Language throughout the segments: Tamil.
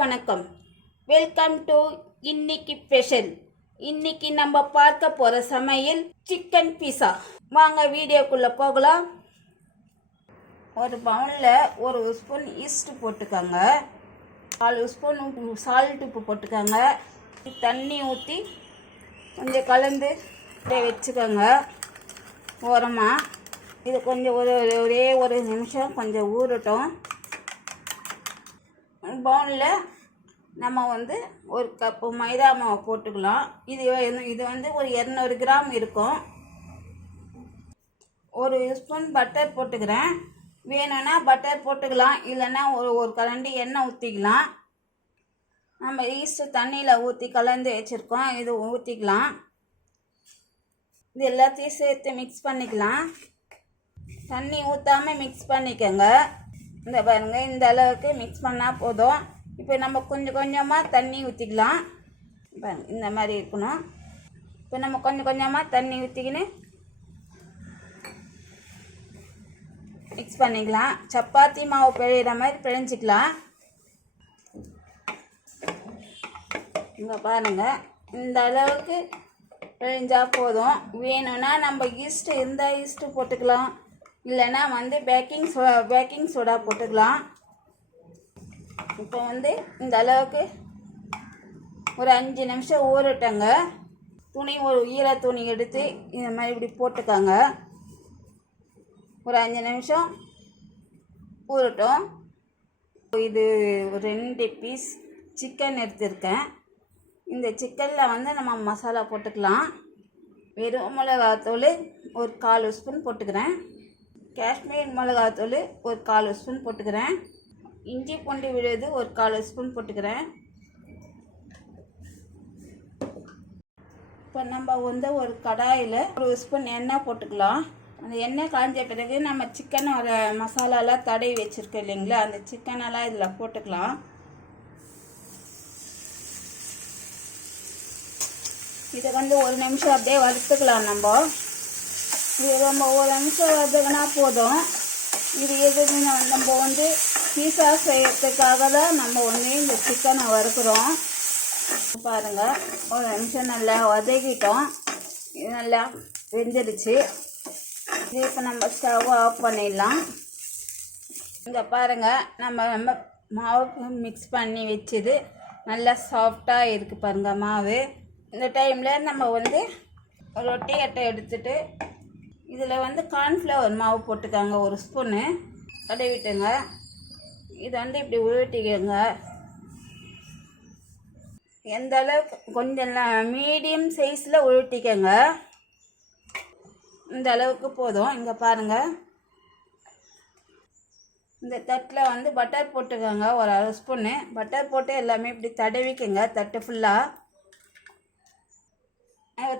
வணக்கம். வெல்கம் டு இன்னைக்கு ஸ்பெஷல். இன்னைக்கு நம்ம பார்க்க போற சமையல் சிக்கன் பீஸா. வாங்க வீடியோக்குள்ள போகலாம். ஒரு பவுல்ல ஒரு ஸ்பூன் ஈஸ்ட் போட்டுக்கோங்க. 4 ஸ்பூன் சால்ட் உப்பு போட்டுக்கோங்க. தண்ணி ஊற்றி கொஞ்சம் கலந்து வச்சுக்கோங்க ஓரமாக. இது கொஞ்சம் ஒரே ஒரு நிமிஷம் கொஞ்சம் ஊறட்டும். பவுலில் நம்ம ஒரு கப்பு மைதா மாவு போட்டுக்கலாம். இது ஒரு 200 கிராம் இருக்கும். ஒரு ஸ்பூன் பட்டர் போட்டுக்கிறேன். வேணும்னா பட்டர் போட்டுக்கலாம், இல்லைன்னா ஒரு கரண்டி எண்ணெய் ஊற்றிக்கலாம். நம்ம ஈஸ்ட் தண்ணியில் ஊற்றி கலந்து வச்சுருக்கோம், இது ஊற்றிக்கலாம். இது எல்லாத்தையும் சேர்த்து மிக்ஸ் பண்ணிக்கலாம். தண்ணி ஊற்றாமல் மிக்ஸ் பண்ணிக்கோங்க. இந்த பாருங்கள், இந்த அளவுக்கு மிக்ஸ் பண்ணால் போதும். இப்போ நம்ம கொஞ்சம் கொஞ்சமாக தண்ணி ஊற்றிக்கலாம். பாருங்கள், இந்த மாதிரி இருக்கணும். இப்போ நம்ம கொஞ்சம் கொஞ்சமாக தண்ணி ஊற்றிக்கின்னு மிக்ஸ் பண்ணிக்கலாம். சப்பாத்தி மாவு பிழையிற மாதிரி பிழைஞ்சிக்கலாம். இங்கே பாருங்கள், இந்த அளவுக்கு பிழைஞ்சால் போதும். வேணும்னா நம்ம ஈஸ்ட்டு இருந்தால் ஈஸ்ட்டு போட்டுக்கலாம், இல்லைன்னா பேக்கிங் சோடா போட்டுக்கலாம். இப்போ இந்த அளவுக்கு ஒரு 5 நிமிஷம் ஊறட்டங்க. ஒரு ஈர துணி எடுத்து இந்த மாதிரி இப்படி போட்டுக்கோங்க. ஒரு 5 நிமிஷம் ஊறட்டும். இது 2 பீஸ் சிக்கன் எடுத்துருக்கேன். இந்த சிக்கனில் நம்ம மசாலா போட்டுக்கலாம். வெறும் மிளகாத்தூள் ஒரு 1/4 ஸ்பூன் போட்டுக்கிறேன். காஷ்மீர் மிளகாத்தூள் ஒரு 1/4 ஸ்பூன் போட்டுக்கிறேன். இஞ்சி பூண்டு விழுது ஒரு 1/4 ஸ்பூன் போட்டுக்கிறேன். இப்போ நம்ம ஒரு கடாயில் ஒரு ஸ்பூன் எண்ணெய் போட்டுக்கலாம். அந்த எண்ணெய் காய்ஞ்ச பிறகு நம்ம சிக்கன் மசாலாலாம் தடவி வச்சுருக்கோம் இல்லைங்களா, அந்த சிக்கனெல்லாம் இதில் போட்டுக்கலாம். இதை ஒரு நிமிஷம் அப்படியே வறுத்துக்கலாம். இது ஒரு நிமிஷம் வறுத்துக்கினா போதும். இது எதுவுமே நம்ம பீஸா செய்யறதுக்காக தான் நம்ம இந்த சிக்கனை வறுக்கிறோம். பாருங்கள், ஒரு நிமிஷம் நல்லா வதக்கிட்டோம். இது நல்லா வெந்துடுச்சு. இது இப்போ நம்ம ஸ்டவ் ஆஃப் பண்ணிடலாம். இங்கே பாருங்கள், நம்ம மாவு மிக்ஸ் பண்ணி வச்சது நல்லா சாஃப்டாக இருக்குது பாருங்கள் மாவு. இந்த டைமில் நம்ம ரொட்டி அட்டை எடுத்துகிட்டு இதில் கார்ன்ஃப்ளவர் மாவு போட்டுக்காங்க, ஒரு ஸ்பூனு தடவிட்டுங்க. இது இப்படி உருட்டிக்கங்க. எந்த அளவுக்கு கொஞ்சம் மீடியம் சைஸில் உருட்டிக்கங்க. இந்த அளவுக்கு போதும். இங்கே பாருங்கள், இந்த தட்டில் பட்டர் போட்டுக்கோங்க. ஒரு 1/2 ஸ்பூனு பட்டர் போட்டு எல்லாமே இப்படி தடவிக்கங்க தட்டு ஃபுல்லாக.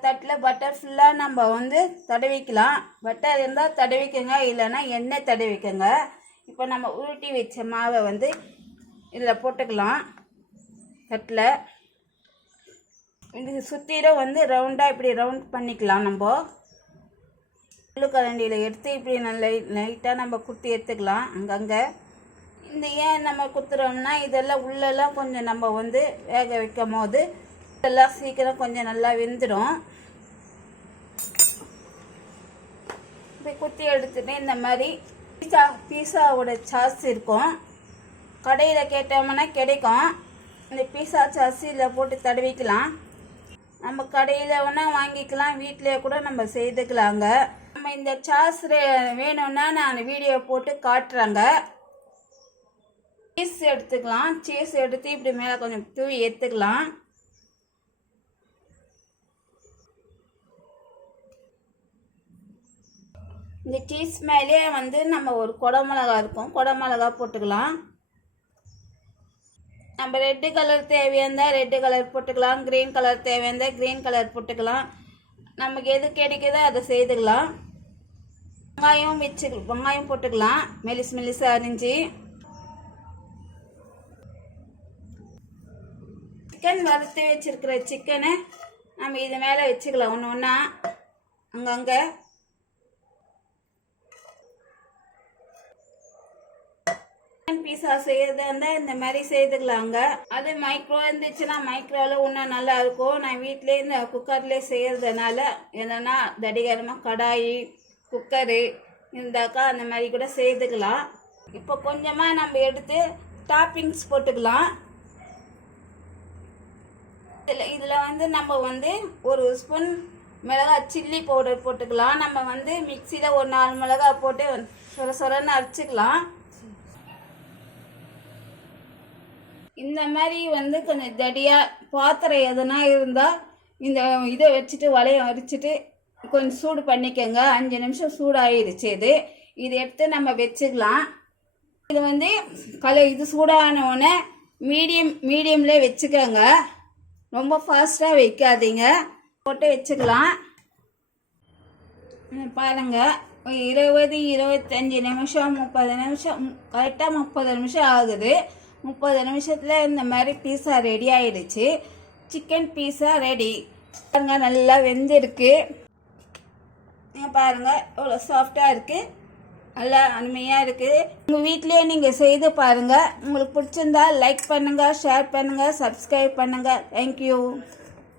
தட்டில் பட்டர் ஃபுல்லாக நம்ம தடவிக்கலாம். பட்டர் இருந்தால் தடவிக்கங்க, இல்லைன்னா எண்ணெய் தடவிக்கங்க. இப்போ நம்ம உருட்டி வச்ச மாவை இதில் போட்டுக்கலாம் தட்டில். இது சுற்றிலும் ரவுண்டாக இப்படி ரவுண்ட் பண்ணிக்கலாம். நம்ம கரண்டியில் எடுத்து இப்படி நல்ல லைட்டாக நம்ம குத்தி எடுத்துக்கலாம் அங்கங்கே. இந்த ஏன் நம்ம குத்துறோம்னா இதெல்லாம் உள்ளெல்லாம் கொஞ்சம் நம்ம வேக வைக்கும் போது எல்லாம் சீக்கிரம் கொஞ்சம் நல்லா வெந்துடும். இப்போ குத்தி எடுத்துட்டு இந்த மாதிரி பீஸாவோட சாஸ் இருக்கும், கடையில் கேட்டோம்னா கிடைக்கும். இந்த பீஸா சாஸ் இதில் போட்டு தடவிக்கலாம். நம்ம கடையில் வேணால் வாங்கிக்கலாம், வீட்டிலே கூட நம்ம செய்துக்கலாங்க. நம்ம இந்த சாஸ் வேணும்னா நான் வீடியோ போட்டு காட்டுறேங்க. சீஸ் எடுத்துக்கலாம். சீஸ் எடுத்து இப்படி மேலே கொஞ்சம் தூவி எடுத்துக்கலாம். இந்த சீஸ் மேலே நம்ம ஒரு குடமிளகா இருக்கும், குடமிளகா போட்டுக்கலாம். நம்ம ரெட்டு கலர் தேவையாஇருந்தால் ரெட்டு கலர் போட்டுக்கலாம், க்ரீன் கலர் தேவையாஇருந்தால் க்ரீன் கலர் போட்டுக்கலாம். நமக்கு எது கிடைக்குதோ அதை செய்துக்கலாம். வெங்காயம் போட்டுக்கலாம், மெலிசாக அரிஞ்சு. சிக்கன் வறுத்து வச்சுருக்கிற சிக்கனை நம்ம இது மேலே வச்சுக்கலாம். ஒன்று ஒன்றா அங்கங்கே. சிக்கன் பீஸா செய்யறதா இருந்தால் இந்த மாதிரி செய்துக்கலாங்க. அது மைக்ரோ இருந்துச்சுன்னா மைக்ரோவில் இன்னும் நல்லா இருக்கும். நான் வீட்டிலே இந்த குக்கர்லேயே செய்யறதுனால என்னன்னா தடிகரமாக கடாயி குக்கரு இருந்தாக்கா அந்த மாதிரி கூட செய்துக்கலாம். இப்போ கொஞ்சமாக நம்ம எடுத்து டாப்பிங்ஸ் போட்டுக்கலாம். இதில் வந்து நம்ம வந்து ஒரு ஸ்பூன் மிளகாய் சில்லி பவுடர் போட்டுக்கலாம். நம்ம வந்து மிக்சியில் ஒரு 4 மிளகாய் போட்டு சொர சொரன்னு அரைச்சிக்கலாம். இந்த மாதிரி வந்து கொஞ்சம் தடியாக பாத்திரம் எதுனா இருந்தால் இந்த இதை வச்சுட்டு வளையம் அரிச்சிட்டு கொஞ்சம் சூடு பண்ணிக்கோங்க. 5 நிமிஷம் சூடாகிடுச்சு. இது எடுத்து நம்ம வச்சுக்கலாம். இது வந்து இது சூடானவுடனே மீடியம்லேயே வச்சுக்கோங்க. ரொம்ப ஃபாஸ்ட்டாக வைக்காதீங்க. போட்டு வச்சுக்கலாம். பாருங்கள் 20-25 நிமிஷம் 30 நிமிஷம் கரெக்டாக 30 நிமிஷம் ஆகுது. 30 நிமிஷத்தில் இந்த மாதிரி பீஸா ரெடி ஆகிடுச்சு. Chicken pizza ready. பாருங்கள் நல்லா வெந்திருக்கு. பாருங்கள் இவ்வளோ சாஃப்டாக இருக்குது. நல்லா அருமையாக இருக்குது. உங்கள் வீட்டிலே நீங்கள் செய்து பாருங்கள். உங்களுக்கு பிடிச்சிருந்தா லைக் பண்ணுங்கள், ஷேர் பண்ணுங்கள், சப்ஸ்கிரைப் பண்ணுங்கள். தேங்க்யூ.